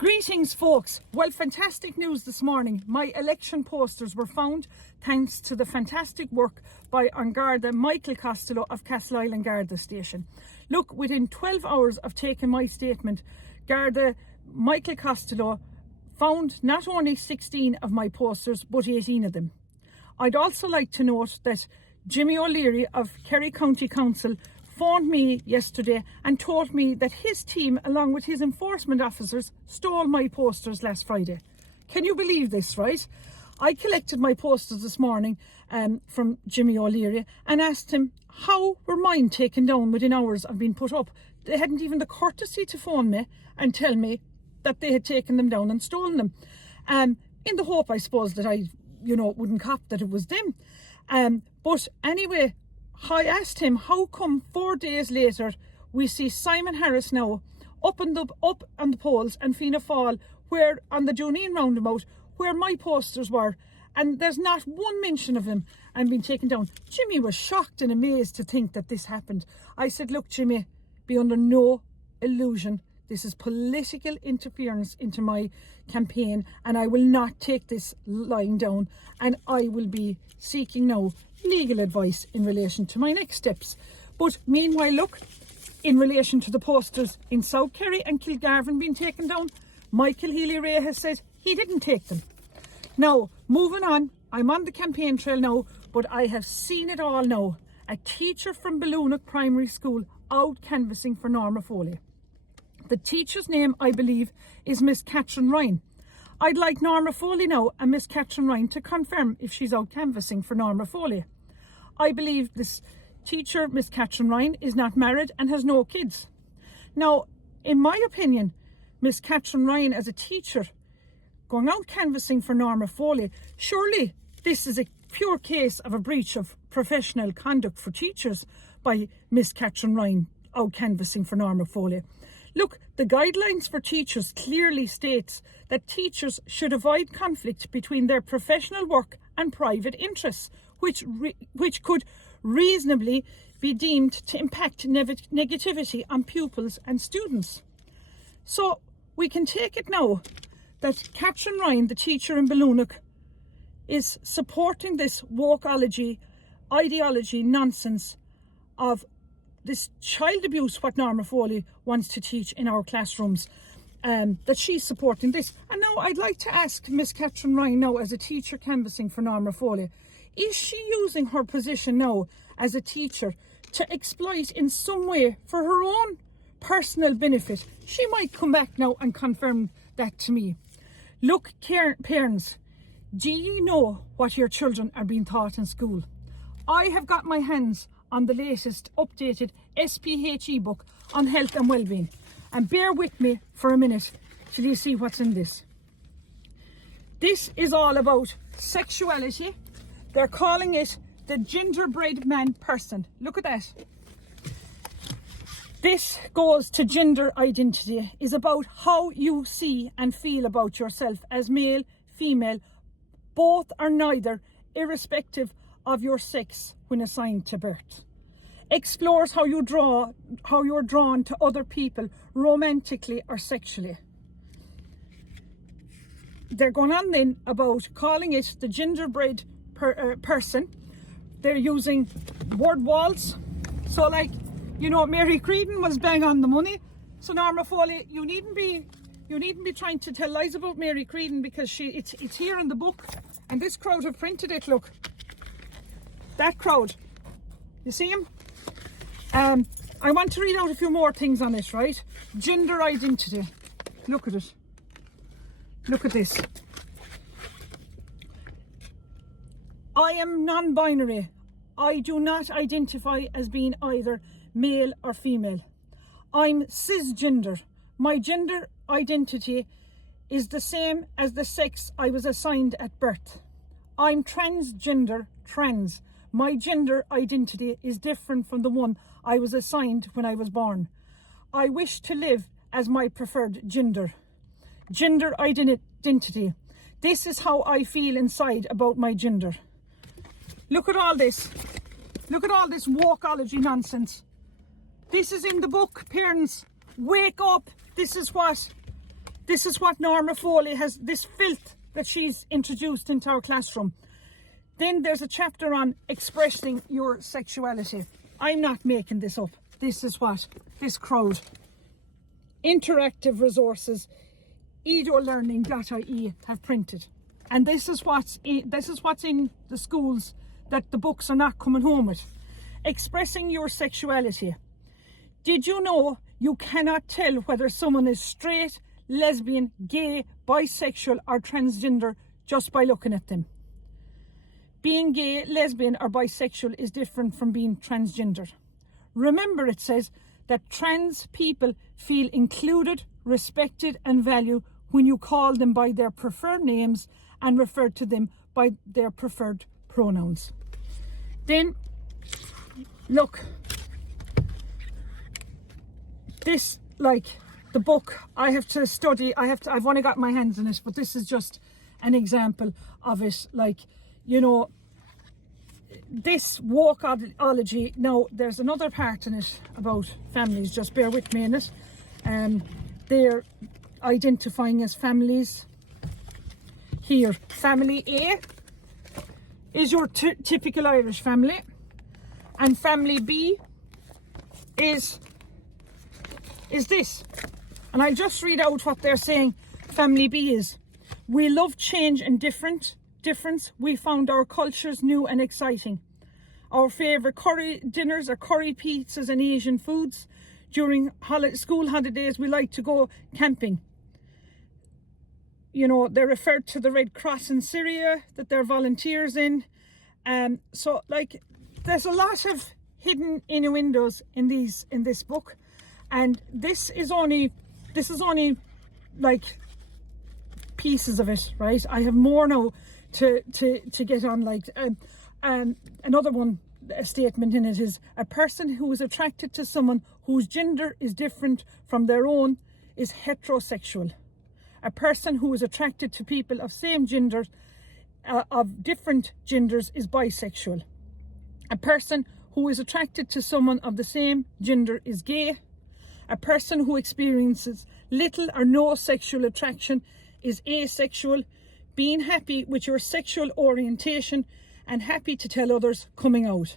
Greetings, folks. Well, fantastic news this morning. My election posters were found thanks to the fantastic work by An Garda Michael Costello of Castleisland Garda Station. Look, within 12 hours of taking my statement, Garda Michael Costello found not only 16 of my posters, but 18 of them. I'd also like to note that Jimmy O'Leary of Kerry County Council phoned me yesterday and told me that his team, along with his enforcement officers, stole my posters last Friday. Can you believe this, right? I collected my posters this morning from Jimmy O'Leary and asked him how were mine taken down within hours of being put up. They hadn't even the courtesy to phone me and tell me that they had taken them down and stolen them. In the hope, I suppose, that I, wouldn't cop that it was them. But anyway, I asked him, how come 4 days later we see Simon Harris now up on the polls and Fianna Fáil, where on the Juneen roundabout, where my posters were, and there's not one mention of him and being taken down. Jimmy was shocked and amazed to think that this happened. I said, look, Jimmy, be under no illusion. This is political interference into my campaign, and I will not take this lying down, and I will be seeking now legal advice in relation to my next steps. But meanwhile, look, in relation to the posters in South Kerry and Kilgarvan being taken down, Michael Healy-Rae has said he didn't take them. Now, moving on, I'm on the campaign trail now, but I have seen it all now. A teacher from Balloonach Primary School out canvassing for Norma Foley. The teacher's name, I believe, is Miss Catherine Ryan. I'd like Norma Foley now and Miss Catherine Ryan to confirm if she's out canvassing for Norma Foley. I believe this teacher, Miss Catherine Ryan, is not married and has no kids. Now, in my opinion, Miss Catherine Ryan as a teacher going out canvassing for Norma Foley, surely this is a pure case of a breach of professional conduct for teachers by Miss Catherine Ryan out canvassing for Norma Foley. Look, the guidelines for teachers clearly states that teachers should avoid conflict between their professional work and private interests, which could reasonably be deemed to impact negativity on pupils and students. So we can take it now that Catherine Ryan, the teacher in Balloonach, is supporting this wokeology, ideology nonsense of this child abuse, what Norma Foley wants to teach in our classrooms, that she's supporting this. And now I'd like to ask Miss Catherine Ryan now, as a teacher canvassing for Norma Foley, is she using her position now as a teacher to exploit in some way for her own personal benefit? She might come back now and confirm that to me. Look, parents, do you know what your children are being taught in school? I have got my hands on the latest updated SPHE book on health and well-being. And bear with me for a minute till you see what's in this. This is all about sexuality. They're calling it the gingerbread man person. Look at that. This goes to gender identity, is about how you see and feel about yourself as male, female, both or neither, irrespective of your sex when assigned to birth. Explores how you're drawn to other people romantically or sexually. They're going on then about calling it the gingerbread person. They're using word walls. So like, Mary Creedon was bang on the money. So Norma Foley, you needn't be trying to tell lies about Mary Creedon, because it's here in the book, and this crowd have printed it. Look, that crowd, you see him? I want to read out a few more things on it, right? Gender identity. Look at it. Look at this. I am non-binary. I do not identify as being either male or female. I'm cisgender. My gender identity is the same as the sex I was assigned at birth. I'm transgender, trans. My gender identity is different from the one I was assigned when I was born. I wish to live as my preferred gender. Gender identity. This is how I feel inside about my gender. Look at all this. Look at all this wokeology nonsense. This is in the book, parents. Wake up. This is what This is what Norma Foley has, this filth that she's introduced into our classroom. Then there's a chapter on expressing your sexuality. I'm not making this up. This is what this crowd, interactive resources, edolearning.ie have printed. And this is what's in the schools that the books are not coming home with. Expressing your sexuality. Did you know you cannot tell whether someone is straight, lesbian, gay, bisexual or transgender just by looking at them? Being gay, lesbian or bisexual is different from being transgender. Remember, it says that trans people feel included, respected and valued when you call them by their preferred names and refer to them by their preferred pronouns. Then, look, this, like the book, I have to study, I've only got my hands in it, but this is just an example of it. Like, you know, this wokeology, now there's another part in it about families, just bear with me in it. They're identifying as families. Here, family A is your typical Irish family, and family B is this. And I'll just read out what they're saying. Family B is: we love change and difference. We found our cultures new and exciting. Our favourite curry dinners are curry pizzas and Asian foods. During school holidays, we like to go camping. You know, they're referred to the Red Cross in Syria that they're volunteers in. So, like, there's a lot of hidden innuendos in this book, and this is only like pieces of it, right? I have more now to get on. Like, another one, a statement in it is: a person who is attracted to someone whose gender is different from their own is heterosexual. A person who is attracted to people of same gender, of different genders, is bisexual. A person who is attracted to someone of the same gender is gay. A person who experiences little or no sexual attraction is asexual. Being happy with your sexual orientation and happy to tell others, coming out.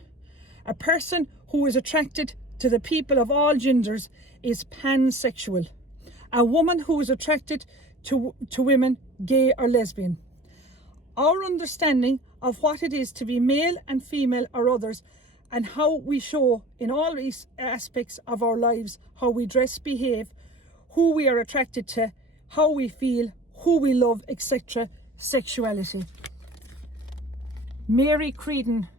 A person who is attracted to the people of all genders is pansexual. A woman who is attracted to women, gay or lesbian. Our understanding of what it is to be male and female or others, and how we show in all these aspects of our lives, how we dress, behave, who we are attracted to, how we feel, who we love, etc. Sexuality. Mary Creedon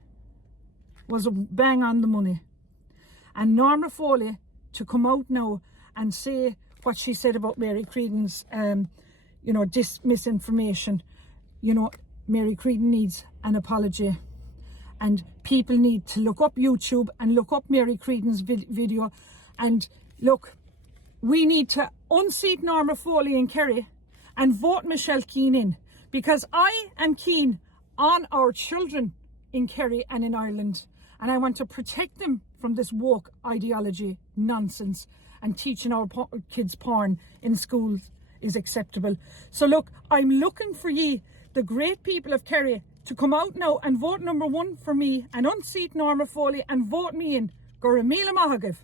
was bang on the money. And Norma Foley, to come out now and say what she said about Mary Creedon's, misinformation, Mary Creedon needs an apology. And people need to look up YouTube and look up Mary Creedon's video. And look, we need to unseat Norma Foley in Kerry and vote Michelle Keane in. Because I am keen on our children in Kerry and in Ireland. And I want to protect them from this woke ideology nonsense, and teaching our kids porn in schools is acceptable. So look, I'm looking for ye, the great people of Kerry, to come out now and vote number 1 for me and unseat Norma Foley and vote me in. Go Ramila Mahagav.